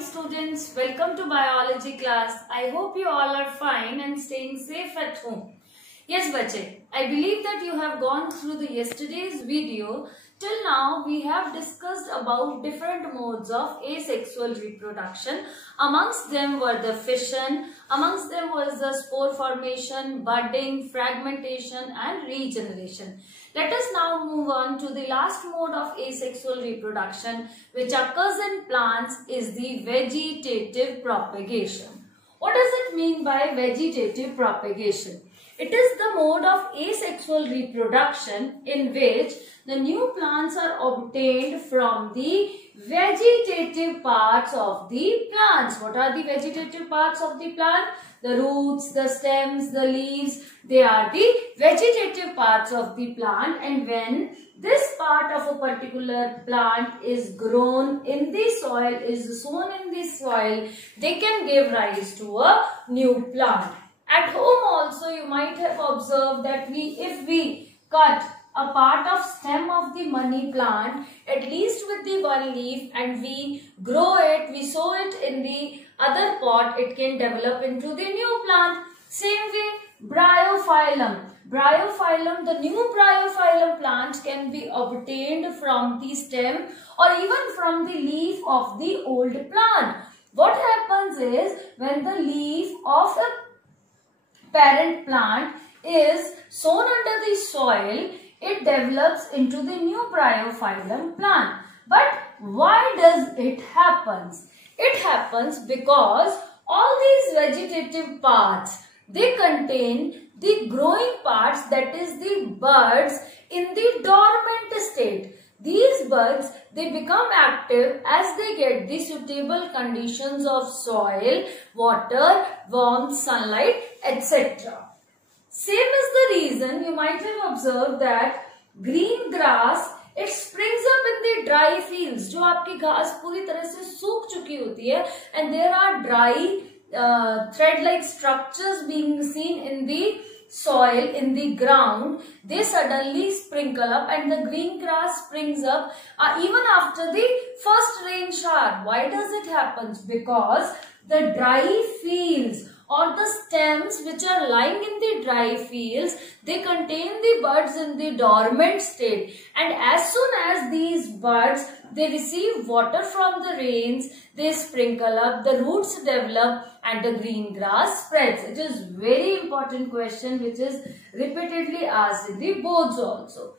morning students, welcome to biology class. I hope you all are fine and staying safe at home. Yes bache, I believe that you have gone through the yesterday's video. Till now we have discussed about different modes of asexual reproduction. Amongst them were the fission, amongst them was the spore formation, budding, fragmentation and regeneration. Let us now move on to the last mode of asexual reproduction which occurs in plants is the vegetative propagation. What does it mean by vegetative propagation? It is the mode of asexual reproduction in which the new plants are obtained from the vegetative parts of the plants. What are the vegetative parts of the plant? The roots, the stems, the leaves, they are the vegetative parts of the plant, and when this part of a particular plant is grown in the soil, is sown in the soil, they can give rise to a new plant. At home also you might have observed that if we cut a part of stem of the money plant, at least with the one leaf, and we grow it, we sow it in the other pot, it can develop into the new plant. Same way, bryophyllum. Bryophyllum, the new bryophyllum plant can be obtained from the stem or even from the leaf of the old plant. What happens is when the leaf of the parent plant is sown under the soil, it develops into the new bryophyllum plant. But why does it happen? It happens because all these vegetative parts, they contain the growing parts, that is the buds in the dormant state. These buds, they become active as they get the suitable conditions of soil, water, warmth, sunlight, etc. Same is the reason you might have observed that green grass, it springs up in the dry fields. जो आपकी घास पूरी तरह से सूख चुकी होती है, and there are dry thread-like structures being seen in the soil, in the ground, they suddenly sprinkle up and the green grass springs up even after the first rain shower. Why does it happen? Because the dry fields or the stems which are lying in the dry fields, they contain the buds in the dormant state, and as soon as these buds, they receive water from the rains, they sprinkle up, the roots develop and the green grass spreads. It is very important question which is repeatedly asked in the boards also.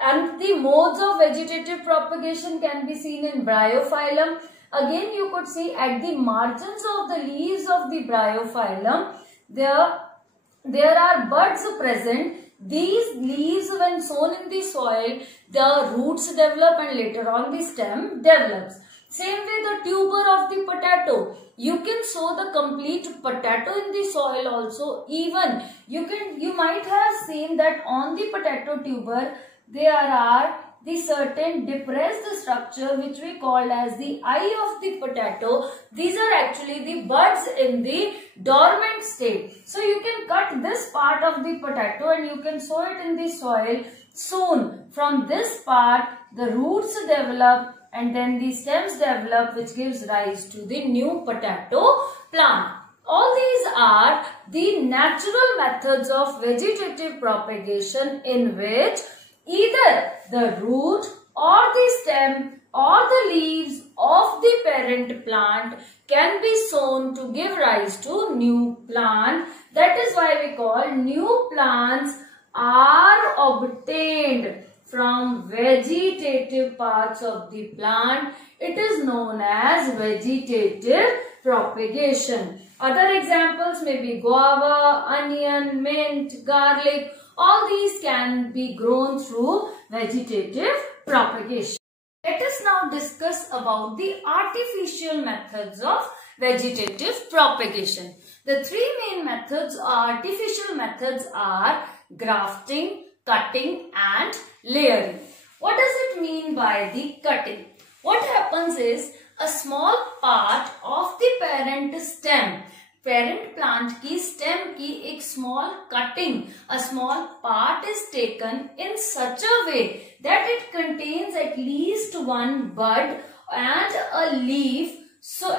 And the modes of vegetative propagation can be seen in bryophyllum. Again, you could see at the margins of the leaves of the bryophyllum, there are buds present. These leaves, when sown in the soil, the roots develop and later on the stem develops. Same way the tuber of the potato. You can sow the complete potato in the soil also. Even you might have seen that on the potato tuber, there are the certain depressed structure which we call as the eye of the potato. These are actually the buds in the dormant state. So you can cut this part of the potato and you can sow it in the soil. Soon from this part the roots develop and then the stems develop, which gives rise to the new potato plant. All these are the natural methods of vegetative propagation in which either the root or the stem or the leaves of the parent plant can be sown to give rise to new plant. That is why we call new plants are obtained from vegetative parts of the plant. It is known as vegetative propagation. Other examples may be guava, onion, mint, garlic. All these can be grown through vegetative propagation. Let us now discuss about the artificial methods of vegetative propagation. The three main methods, artificial methods, are grafting, cutting and layering. What does it mean by the cutting? What happens is a small part of the parent stem, parent plant की stem की एक small cutting, a small part is taken in such a way that it contains at least one bud and a leaf. So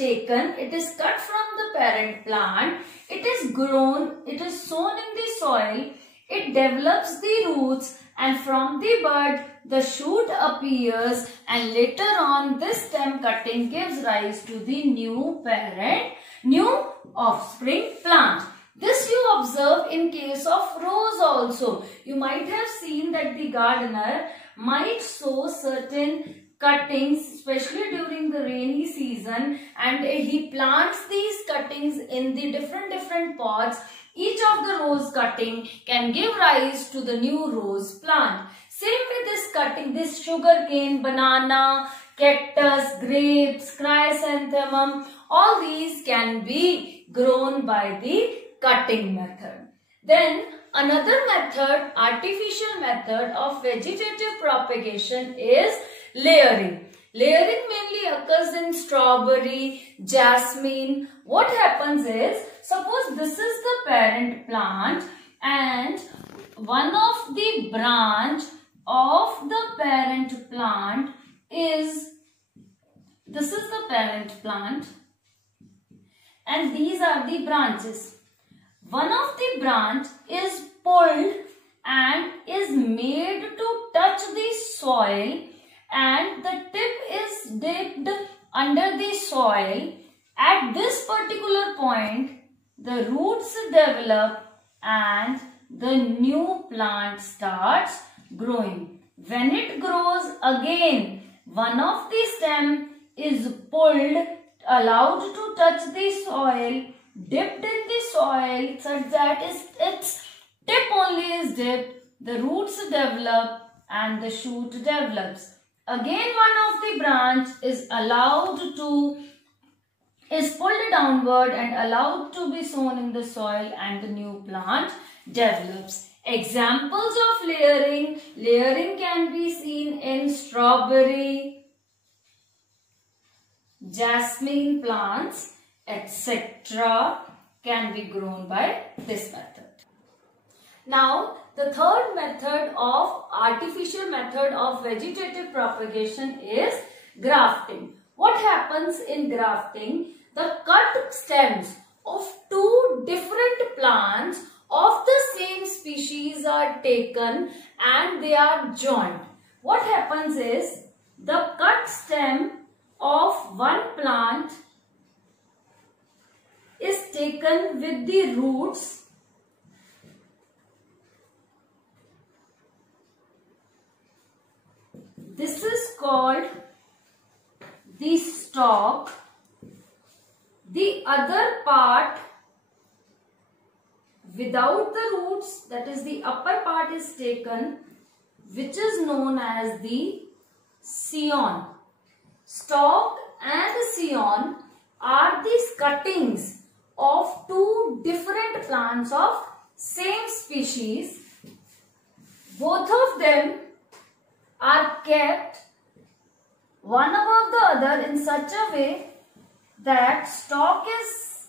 taken, it is cut from the parent plant, it is grown, it is sown in the soil, it develops the roots, and from the bud the shoot appears, and later on this stem cutting gives rise to the new offspring plant. This you observe in case of rose also. You might have seen that the gardener might sow certain cuttings, especially during the rainy season, and he plants these cuttings in the different pots. Each of the rose cutting can give rise to the new rose plant. Same with this cutting, this sugarcane, banana, cactus, grapes, chrysanthemum, all these can be grown by the cutting method. Then another method, artificial method of vegetative propagation is layering. Layering mainly occurs in strawberry, jasmine. What happens is, suppose this is the parent plant and one of the branch of the parent plant is, this is the parent plant and these are the branches. One of the branch is pulled and is made to touch the soil, and the tip is dipped under the soil. At this particular point, the roots develop and the new plant starts growing. When it grows again, one of the stem is pulled, allowed to touch the soil, dipped in the soil such that its tip only is dipped, the roots develop and the shoot develops. Again one of the branch is pulled downward and allowed to be sown in the soil, and the new plant develops. Examples of layering. Layering can be seen in strawberry, jasmine plants, etc. can be grown by this method. Now, the third method of artificial method of vegetative propagation is grafting. What happens in grafting? The cut stems of two different plants of the same species are taken and they are joined. What happens is, the cut stem of one plant is taken with the roots This is called the stalk. The other part without the roots, that is the upper part, is taken, which is known as the scion. Stalk and the scion are these cuttings of two different plants of same species. Both of them are kept one above the other in such a way that stalk is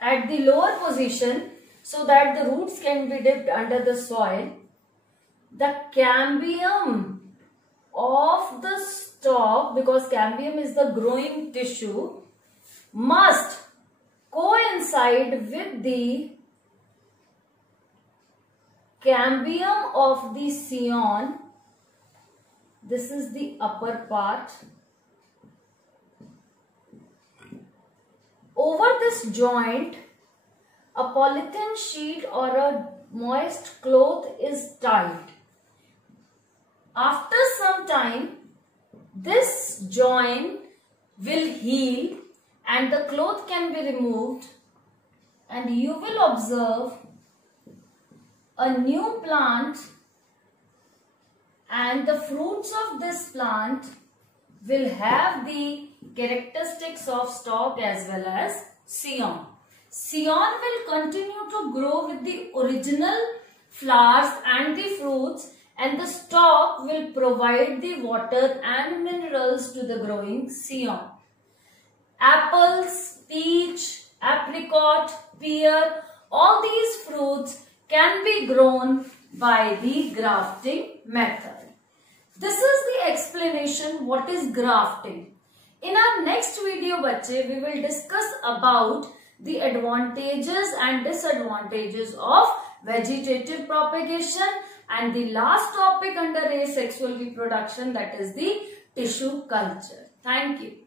at the lower position so that the roots can be dipped under the soil. The cambium of the stalk, because cambium is the growing tissue, must coincide with the cambium of the scion. This is the upper part. Over this joint, a polythene sheet or a moist cloth is tied. After some time, this joint will heal and the cloth can be removed, and you will observe a new plant, and the fruits of this plant will have the characteristics of stalk as well as scion. Scion will continue to grow with the original flowers and the fruits, and the stalk will provide the water and minerals to the growing scion. Apples, peach, apricot, pear, all these fruits can be grown by the grafting method. This is the explanation what is grafting. In our next next video बच्चे we will discuss about the advantages and disadvantages of vegetative propagation and the last topic under asexual reproduction, that is the tissue culture. Thank you.